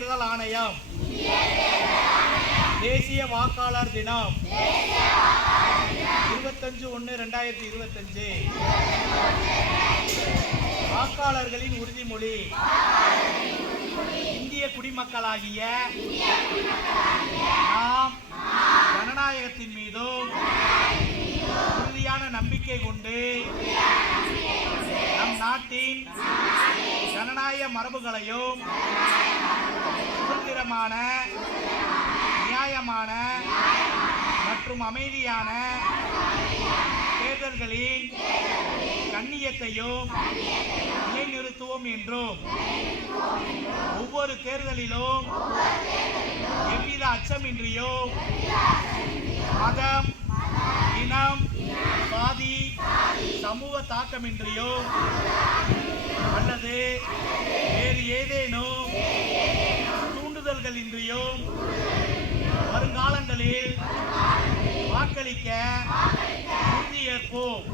தேர்தல் ஆணையம். தேசிய வாக்காளர் தினம். இருபத்தஞ்சு ஒன்று ரெண்டாயிரத்தி இருபத்தஞ்சு. வாக்காளர்களின் உறுதிமொழி. இந்திய குடிமக்களாகிய நாம் ஜனநாயகத்தின் மீதும் உறுதியான நம்பிக்கை கொண்டு நம் நாட்டின் ஜனநாயக மரபுகளையும் சுதந்திரமான நியாயமான மற்றும் அமைதியான தேர்தல்களின் கண்ணியத்தையும் நிலைநிறுத்துவோம் என்றும் ஒவ்வொரு தேர்தலிலும் எவ்வித அச்சமின்றியும் மதம் இனம் சாதி சமூக தாக்கமின்றியோ அல்லது வேறு ஏதேனும் தூண்டுதல்களின்றியோ வருங்காலங்களில் வாக்களிக்க உறுதியேற்போம்.